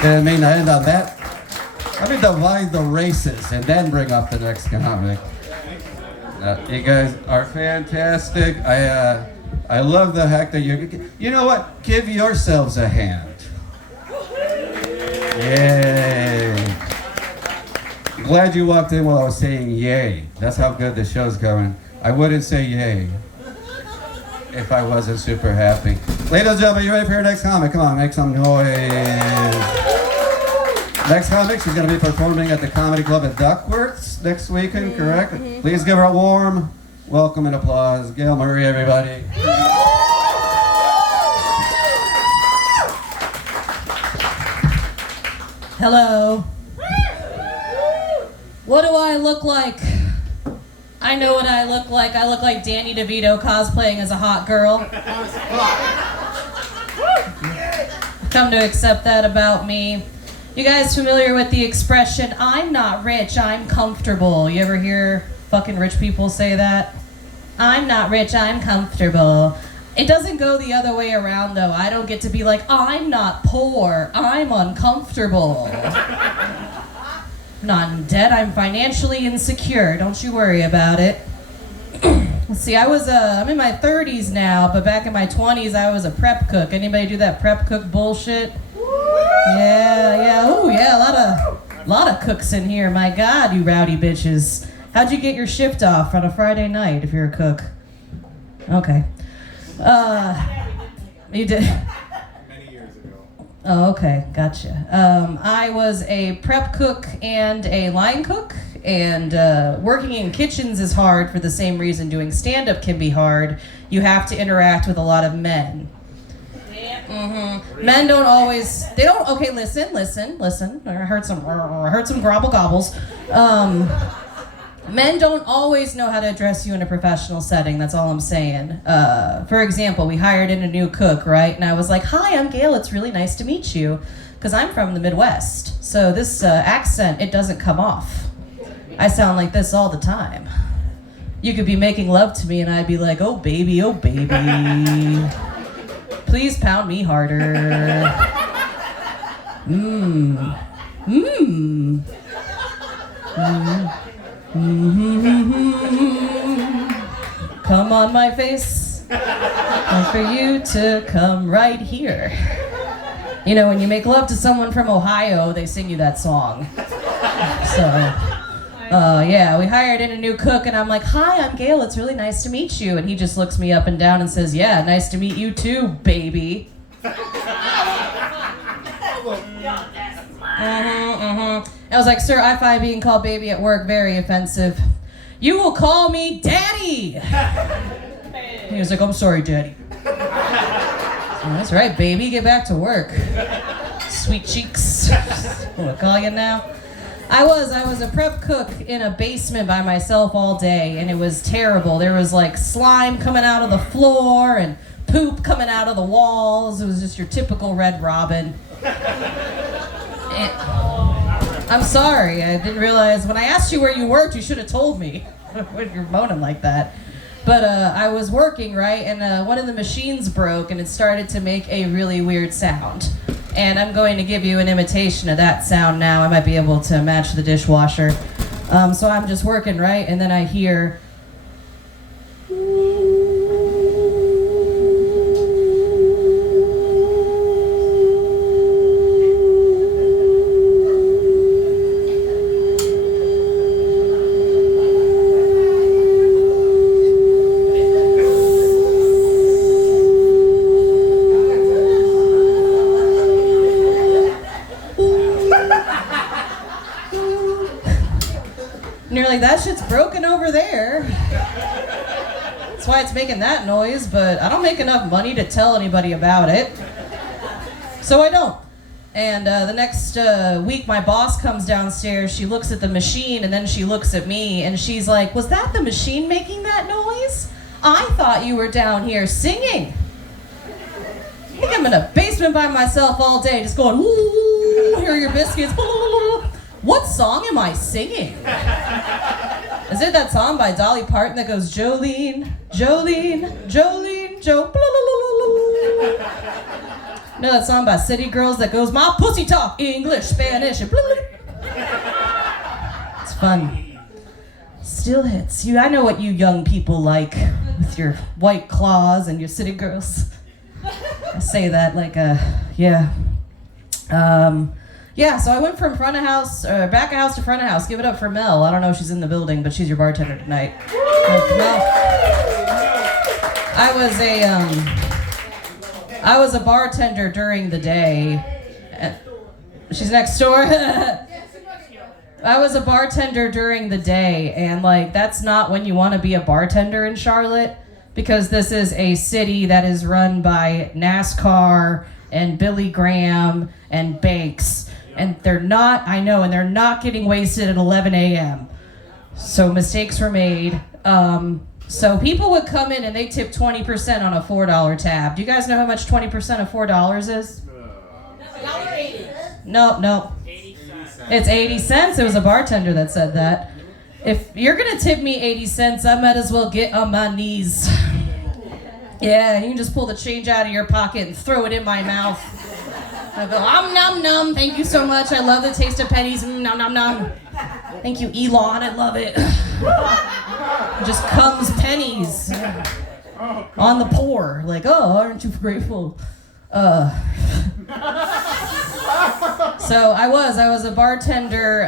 I mean, and on that, let me divide the races and then bring up the next comic. You guys are fantastic. I love the heck that you know what? Give yourselves a hand. Yay. Glad you walked in while I was saying yay. That's how good the show's going. I wouldn't say yay if I wasn't super happy. Ladies and gentlemen, you ready for your next comic? Come on, make some noise. Next comic, she's going to be performing at the Comedy Club at Duckworth's next weekend, correct? Please give her a warm welcome and applause. Gail Marie, everybody. Hello. What do I look like? I know what I look like. I look like Danny DeVito cosplaying as a hot girl. Come to accept that about me. You guys familiar with the expression, I'm not rich, I'm comfortable? You ever hear fucking rich people say that? I'm not rich, I'm comfortable. It doesn't go the other way around though. I don't get to be like, I'm not poor, I'm uncomfortable. I'm not in debt, I'm financially insecure. Don't you worry about it. Let's see, I'm in my 30s now, but back in my 20s I was a prep cook. Anybody do that prep cook bullshit? Yeah, ooh, yeah, a lot of cooks in here. My God, you rowdy bitches. How'd you get your shift off on a Friday night if you're a cook? Okay. You did? Many years ago. Oh, okay, gotcha. I was a prep cook and a line cook, and working in kitchens is hard for the same reason doing stand-up can be hard. You have to interact with a lot of men. Mm-hmm. Men don't always, okay, listen. I heard some grobble gobbles. Men don't always know how to address you in a professional setting, that's all I'm saying. For example, we hired in a new cook, right? And I was like, hi, I'm Gail, it's really nice to meet you. Because I'm from the Midwest, so this accent, it doesn't come off. I sound like this all the time. You could be making love to me and I'd be like, oh baby, please pound me harder. Come on my face, and for you to come right here. You know, when you make love to someone from Ohio, they sing you that song. So, yeah, we hired in a new cook, and I'm like, hi, I'm Gail, it's really nice to meet you. And he just looks me up and down and says, yeah, nice to meet you too, baby. I was like, sir, I find being called baby at work very offensive. You will call me daddy. He was like, I'm sorry, daddy. That's right, baby, get back to work. Sweet cheeks. I'm gonna call you now. I was a prep cook in a basement by myself all day, and it was terrible. There was like slime coming out of the floor and poop coming out of the walls. It was just your typical Red Robin. I'm sorry, I didn't realize. When I asked you where you worked, you should have told me when you're moaning like that. But I was working, right, and one of the machines broke, and it started to make a really weird sound. And I'm going to give you an imitation of that sound now. I might be able to match the dishwasher. So I'm just working, right, and then I hear... And you're like, that shit's broken over there. That's why it's making that noise, but I don't make enough money to tell anybody about it. So I don't. And the next week, my boss comes downstairs, she looks at the machine, and then she looks at me, and she's like, was that the machine making that noise? I thought you were down here singing. I think I'm in a basement by myself all day, just going, ooh, here are your biscuits. What song am I singing? Is it that song by Dolly Parton that goes, Jolene, Jolene, Jolene, Jo... know that song by City Girls that goes, my pussy talk English, Spanish, and blah, blah. It's fun. Still hits you. I know what you young people like with your White Claws and your City Girls. I say that like yeah. Yeah, so I went from back of house to front of house. Give it up for Mel. I don't know if she's in the building, but she's your bartender tonight. Mel. I was a bartender during the day. She's next door. I was a bartender during the day, and like that's not when you want to be a bartender in Charlotte, because this is a city that is run by NASCAR and Billy Graham and Banks. And they're not getting wasted at 11 a.m. So mistakes were made. So people would come in and they tip 20% on a $4 tab. Do you guys know how much 20% of $4 is? No. It's 80 cents. It was a bartender that said that. If you're gonna tip me 80 cents, I might as well get on my knees. Yeah, you can just pull the change out of your pocket and throw it in my mouth. I go, nom nom, thank you so much. I love the taste of pennies. Nom nom nom. Thank you, Elon. I love it. It just comes pennies on the poor. Like, oh, aren't you grateful? So I was a bartender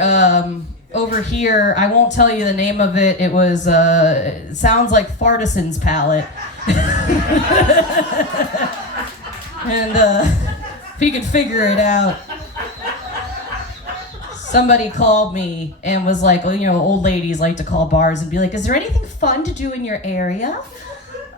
over here. I won't tell you the name of it. It was it sounds like Fartison's Palette. And if you could figure it out. Somebody called me and was like, well, you know, old ladies like to call bars and be like, is there anything fun to do in your area?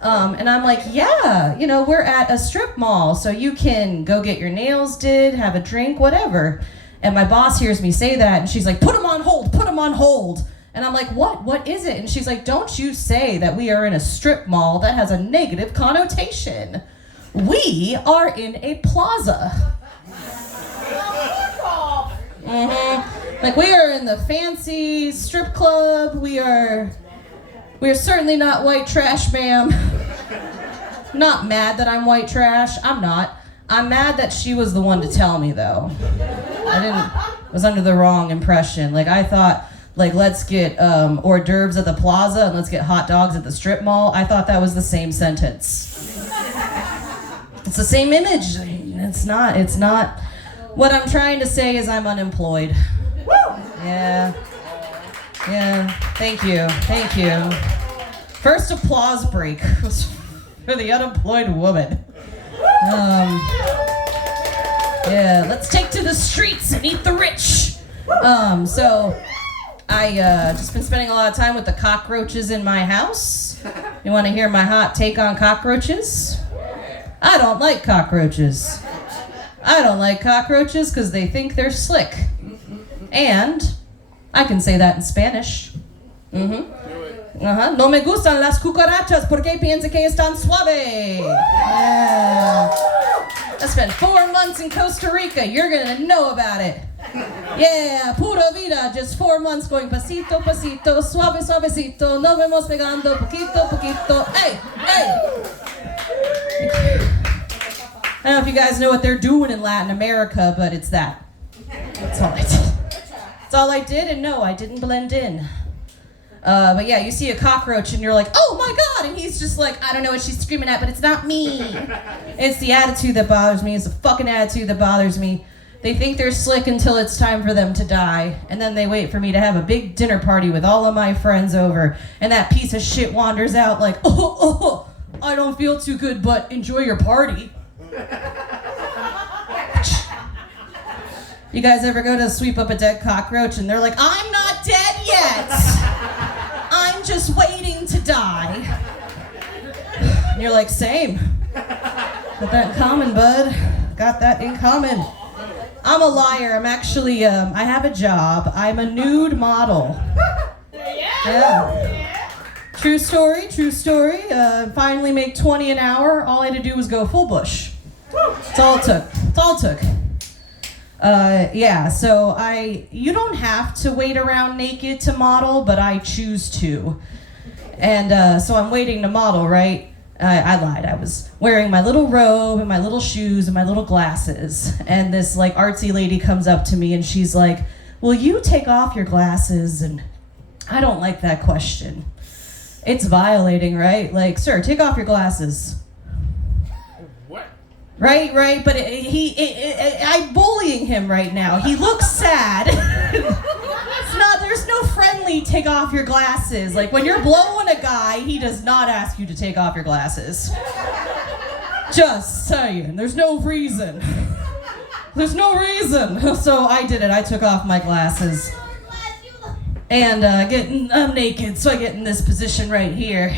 And I'm like, yeah, you know, we're at a strip mall, so you can go get your nails did, have a drink, whatever. And my boss hears me say that, and she's like, put them on hold. And I'm like, what is it? And she's like, don't you say that we are in a strip mall. That has a negative connotation. We are in a plaza. Mm-hmm. Like, we are in the fancy strip club. We are certainly not white trash, ma'am. Not mad that I'm white trash. I'm not. I'm mad that she was the one to tell me, though. I was under the wrong impression. Like, I thought, like, let's get hors d'oeuvres at the plaza and let's get hot dogs at the strip mall. I thought that was the same sentence. It's the same image. It's not. What I'm trying to say is I'm unemployed. Yeah. Thank you. First applause break was for the unemployed woman. Yeah, let's take to the streets and eat the rich. So I just been spending a lot of time with the cockroaches in my house. You want to hear my hot take on cockroaches? I don't like cockroaches. Because they think they're slick. And I can say that in Spanish. No me gustan las cucarachas porque piensa que están suave. Yeah. I spent 4 months in Costa Rica. You're gonna know about it. Yeah, pura vida. Just 4 months going pasito, pasito, suave, suavecito. Nos vemos pegando poquito, poquito. Hey. I don't know if you guys know what they're doing in Latin America, but it's that. That's all I did. That's all I did, and no, I didn't blend in. But yeah, you see a cockroach and you're like, oh my God, and he's just like, I don't know what she's screaming at, but it's not me. It's the attitude that bothers me. It's the fucking attitude that bothers me. They think they're slick until it's time for them to die, and then they wait for me to have a big dinner party with all of my friends over, and that piece of shit wanders out like, oh, I don't feel too good, but enjoy your party. You guys ever go to sweep up a dead cockroach and they're like, I'm not dead yet. I'm just waiting to die. And you're like, same. Got that in common, bud. Got that in common. I'm a liar. I'm actually, I have a job. I'm a nude model. Yeah. True story. Finally make 20 an hour. All I had to do was go full bush. That's all it took. Yeah, so you don't have to wait around naked to model, but I choose to. And so I'm waiting to model, right? I lied. I was wearing my little robe and my little shoes and my little glasses. And this like artsy lady comes up to me and she's like, will you take off your glasses? And I don't like that question. It's violating, right? Like, sir, take off your glasses. What? Right, but I'm bullying him right now. He looks sad. There's no friendly take off your glasses. Like when you're blowing a guy, he does not ask you to take off your glasses. Just saying, there's no reason. There's no reason. So I did it, I took off my glasses. And I'm naked, so I get in this position right here.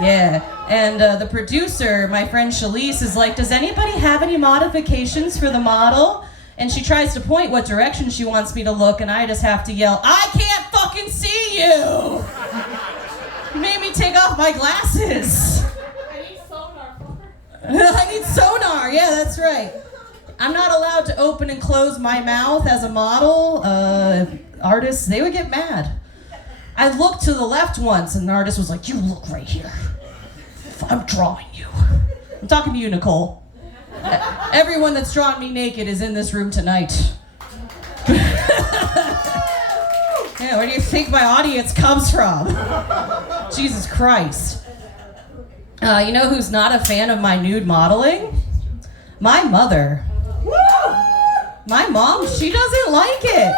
Yeah, and the producer, my friend Shalise, is like, does anybody have any modifications for the model? And she tries to point what direction she wants me to look, and I just have to yell, I can't fucking see you! You made me take off my glasses. I need sonar, fucker. I need sonar, yeah, that's right. I'm not allowed to open and close my mouth as a model. Artists, they would get mad. I looked to the left once, and the artist was like, you look right here. I'm drawing you. I'm talking to you, Nicole. Everyone that's drawn me naked is in this room tonight. Yeah, where do you think my audience comes from? Jesus Christ. You know who's not a fan of my nude modeling? My mother. My mom, she doesn't like it.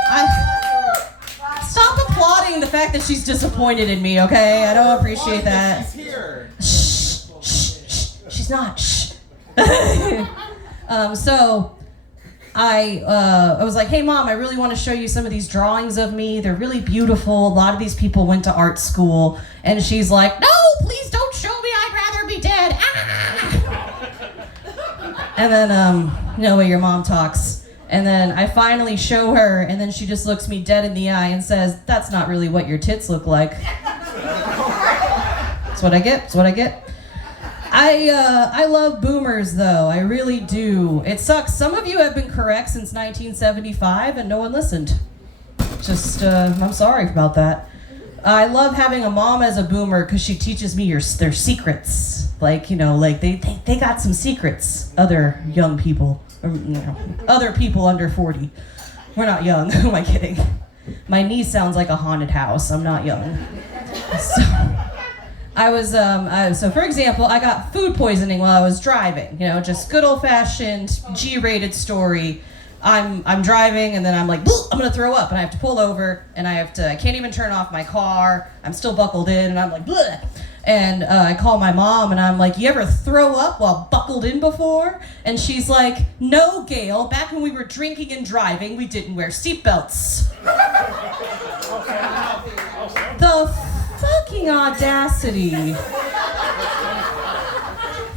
Stop applauding the fact that she's disappointed in me, okay? I don't appreciate that. She's here. Shh. She's not. Shh. So I was like, hey mom, I really want to show you some of these drawings of me. They're really beautiful. A lot of these people went to art school. And she's like, no, please don't show me. I'd rather be dead. Ah! And then, you know the way your mom talks. And then I finally show her, and then she just looks me dead in the eye and says, that's not really what your tits look like. That's what I get. I love boomers, though. I really do. It sucks. Some of you have been correct since 1975, and no one listened. Just, I'm sorry about that. I love having a mom as a boomer because she teaches me their secrets. Like, you know, like they got some secrets. Other young people, or, you know, other people under 40. We're not young. Who am I kidding? My niece sounds like a haunted house. I'm not young. So I was, so for example, I got food poisoning while I was driving. You know, just good old-fashioned G-rated story. I'm driving, and then I'm like, I'm gonna throw up, and I have to pull over, and I can't even turn off my car. I'm still buckled in, and I'm like, bleh. And I call my mom, and I'm like, you ever throw up while buckled in before? And she's like, no, Gail, back when we were drinking and driving, we didn't wear seatbelts. The fucking audacity.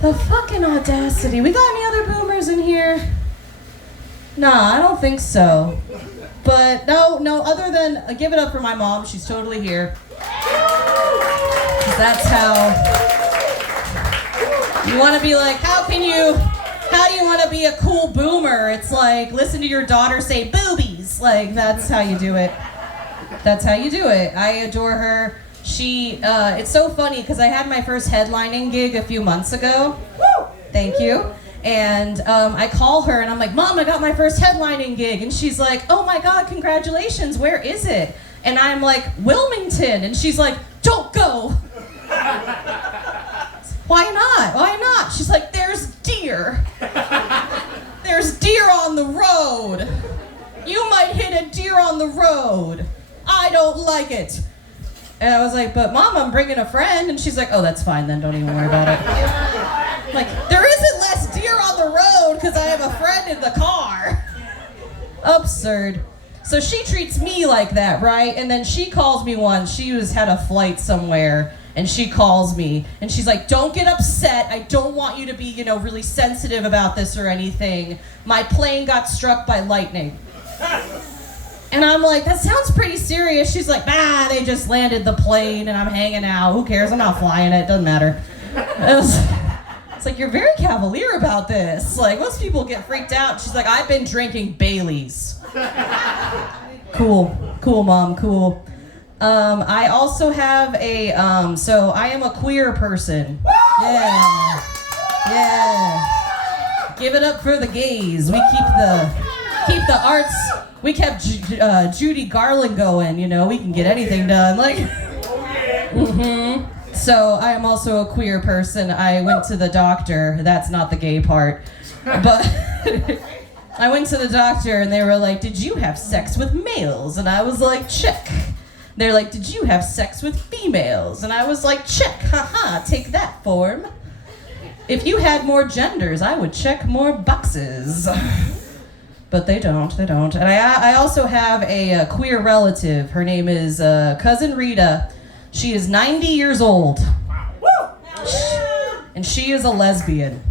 The fucking audacity. We got any other boomers in here? Nah, I don't think so. But no, other than, give it up for my mom. She's totally here. 'Cause that's how you want to be like, how do you want to be a cool boomer? It's like, listen to your daughter say boobies. Like, that's how you do it. That's how you do it. I adore her. It's so funny because I had my first headlining gig a few months ago. Woo! Thank you. And I call her and I'm like, Mom, I got my first headlining gig. And she's like, oh my God, congratulations, where is it? And I'm like, Wilmington. And she's like, don't go. Why not? She's like, there's deer. There's deer on the road. You might hit a deer on the road. I don't like it. And I was like, but Mom, I'm bringing a friend. And she's like, oh, that's fine then, don't even worry about it. Like, there isn't less deer on the road because I have a friend in the car. Absurd. So she treats me like that, right? And then she calls me once. She had a flight somewhere, and she calls me, and she's like, don't get upset. I don't want you to be, really sensitive about this or anything. My plane got struck by lightning. And I'm like, that sounds pretty serious. She's like, they just landed the plane, and I'm hanging out. Who cares? I'm not flying it. Doesn't matter. It's like, you're very cavalier about this. Like, most people get freaked out. She's like, I've been drinking Baileys. Cool, Mom, cool. I also have so I am a queer person. Yeah. Yeah. Give it up for the gays. We keep the arts. We kept Judy Garland going, you know, we can get anything done. Like, So I am also a queer person. I went to the doctor. That's not the gay part. But I went to the doctor and they were like, did you have sex with males? And I was like, check. They're like, did you have sex with females? And I was like, check. Haha, take that form. If you had more genders, I would check more boxes. But they don't. And I also have a queer relative. Her name is Cousin Rita. She is 90 years old. And she is a lesbian.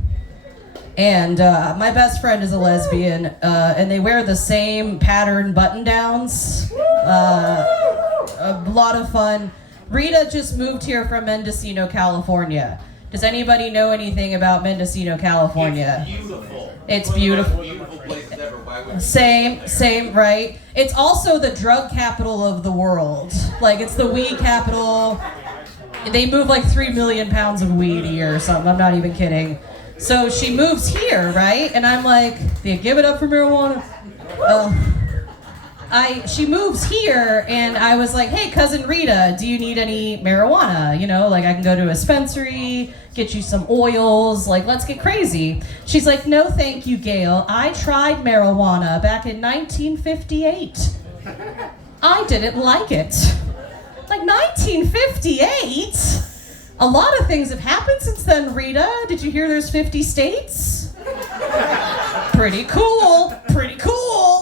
And my best friend is a lesbian. And they wear the same pattern button-downs. A lot of fun. Rita just moved here from Mendocino, California. Does anybody know anything about Mendocino, California? It's beautiful. Beautiful place ever. Why would Same, right? It's also the drug capital of the world. Like, it's the weed capital. They move like 3 million pounds of weed a year or something. I'm not even kidding. So she moves here, right? And I'm like, they give it up for marijuana. She moves here, and I was like, hey, Cousin Rita, do you need any marijuana? You know, like I can go to a dispensary, get you some oils, like let's get crazy. She's like, no thank you, Gail. I tried marijuana back in 1958. I didn't like it. Like 1958? A lot of things have happened since then, Rita. Did you hear there's 50 states? Pretty cool.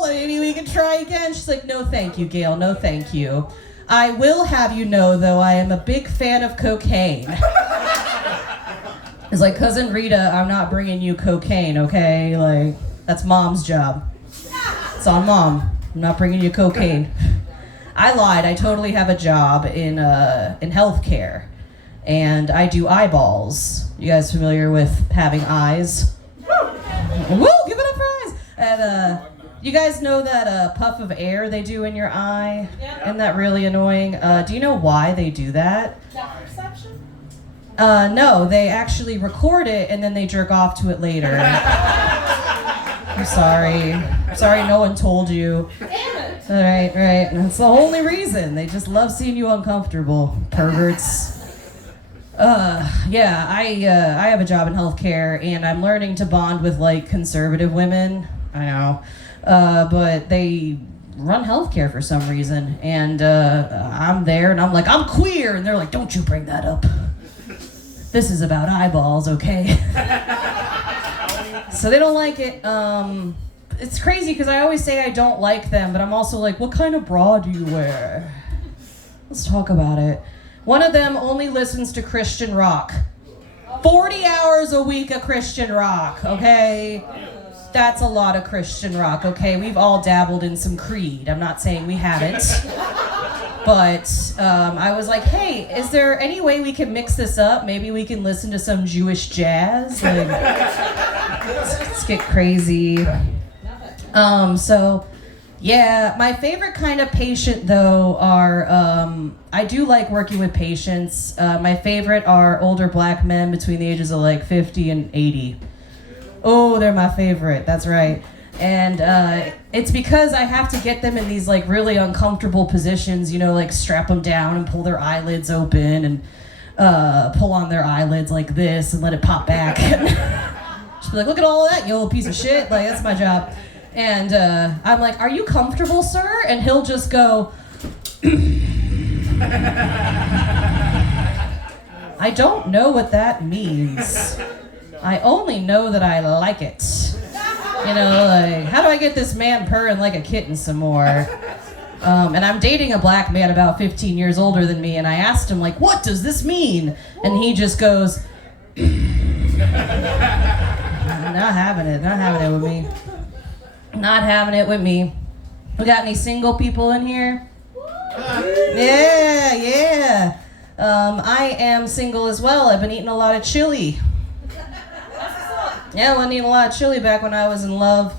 Maybe we can try again. She's like, no thank you, Gail, no thank you. I will have you know, though, I am a big fan of cocaine. It's like, Cousin Rita, I'm not bringing you cocaine, okay? Like, that's Mom's job. It's on Mom. I'm not bringing you cocaine. I lied. I totally have a job in healthcare. And I do eyeballs. You guys familiar with having eyes? Woo! Give it up for eyes! And you guys know that puff of air they do in your eye? Yeah. Isn't that really annoying? Do you know why they do that? Depth perception? No, they actually record it and then they jerk off to it later. I'm sorry. No one told you. Damn it! Right. That's the only reason. They just love seeing you uncomfortable, perverts. Yeah, I have a job in healthcare, and I'm learning to bond with, like, conservative women. I know. But they run healthcare for some reason, and I'm there, and I'm like, I'm queer, and they're like, don't you bring that up. This is about eyeballs, okay? So they don't like it. It's crazy, because I always say I don't like them, but I'm also like, what kind of bra do you wear? Let's talk about it. One of them only listens to Christian rock. 40 hours a week of Christian rock, okay? That's a lot of Christian rock, okay? We've all dabbled in some Creed. I'm not saying we haven't. But I was like, hey, is there any way we can mix this up? Maybe we can listen to some Jewish jazz? Like, let's get crazy. So... yeah, my favorite kind of patient, though, are, I do like working with patients. My favorite are older black men between the ages of, like, 50 and 80. Oh, they're my favorite, that's right. And it's because I have to get them in these, like, really uncomfortable positions, you know, like strap them down and pull their eyelids open and pull on their eyelids like this and let it pop back. Just be like, look at all of that, you old piece of shit. Like, that's my job. And I'm like, are you comfortable, sir? And he'll just go, I don't know what that means. I only know that I like it. You know, like, how do I get this man purring like a kitten some more? And I'm dating a black man about 15 years older than me, and I asked him, like, what does this mean? And he just goes, not having it with me. Not having it with me. We got any single people in here? Yeah. I am single as well. I've been eating a lot of chili. Yeah, I've been eating a lot of chili back when I was in love.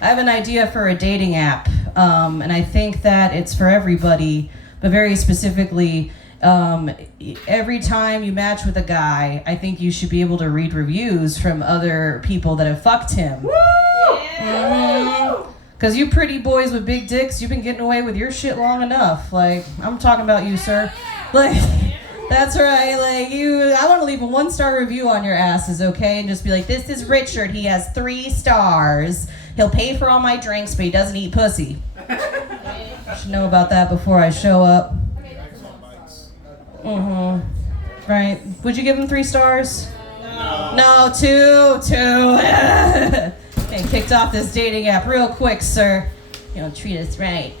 I have an idea for a dating app, and I think that it's for everybody, but very specifically, every time you match with a guy, I think you should be able to read reviews from other people that have fucked him. Because you pretty boys with big dicks, you've been getting away with your shit long enough. Like, I'm talking about you, sir. Like, that's right. Like, I want to leave a 1-star review on your asses, okay? And just be like, this is Richard. He has 3 stars. He'll pay for all my drinks, but he doesn't eat pussy. I should know about that before I show up. Right. Would you give him 3 stars? No, 2. Getting kicked off this dating app real quick, sir. You don't treat us right.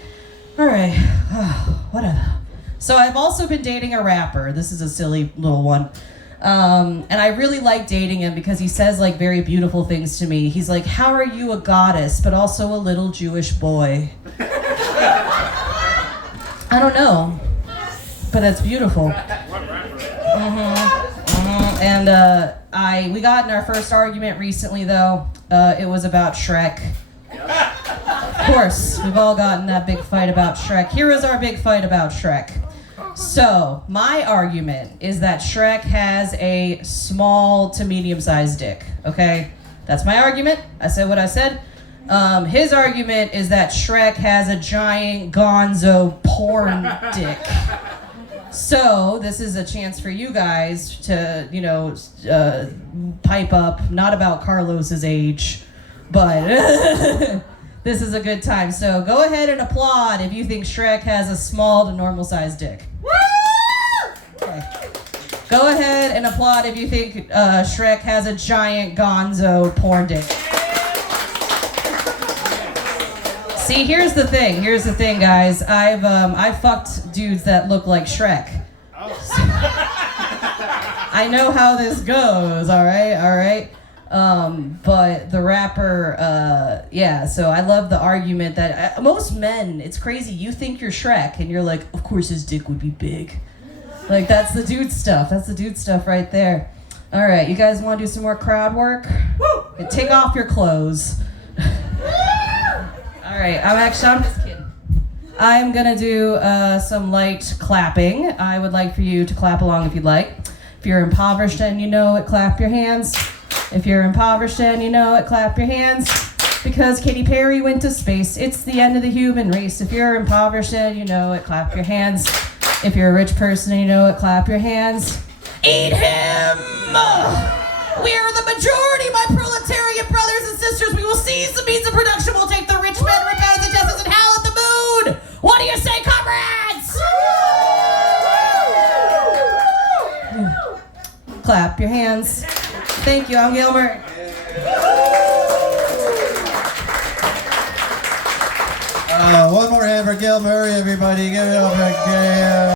All right. Whatever. So I've also been dating a rapper. This is a silly little one. And I really like dating him because he says like very beautiful things to me. He's like, how are you a goddess, but also a little Jewish boy? I don't know, but that's beautiful. And we got in our first argument recently though. It was about Shrek. Of course, we've all gotten that big fight about Shrek. Here is our big fight about Shrek. So, my argument is that Shrek has a small to medium-sized dick, okay? That's my argument. I said what I said. His argument is that Shrek has a giant gonzo porn dick. So, this is a chance for you guys to, pipe up, not about Carlos's age, but this is a good time. So, go ahead and applaud if you think Shrek has a small to normal-sized dick. Okay. Go ahead and applaud if you think Shrek has a giant gonzo porn dick. See, here's the thing, guys. I've fucked dudes that look like Shrek. I know how this goes, all right? But the rapper, so I love the argument that most men, it's crazy, you think you're Shrek, and you're like, of course his dick would be big. Like, that's the dude stuff right there. All right, you guys want to do some more crowd work? Take off your clothes. All right, I'm just kidding. I'm gonna do some light clapping. I would like for you to clap along if you'd like. If you're impoverished and you know it, clap your hands. If you're impoverished and you know it, clap your hands. Because Katy Perry went to space. It's the end of the human race. If you're impoverished and you know it, clap your hands. If you're a rich person and you know it, clap your hands. Eat him! We are the majority, my proletariat brothers and sisters. We will seize the means of production. We'll take the rich men, rip out the justice, and howl at the moon. What do you say, comrades? Clap your hands. Thank you, I'm Gilbert. One more hand for Gil Murray, everybody. Give it up for Gil.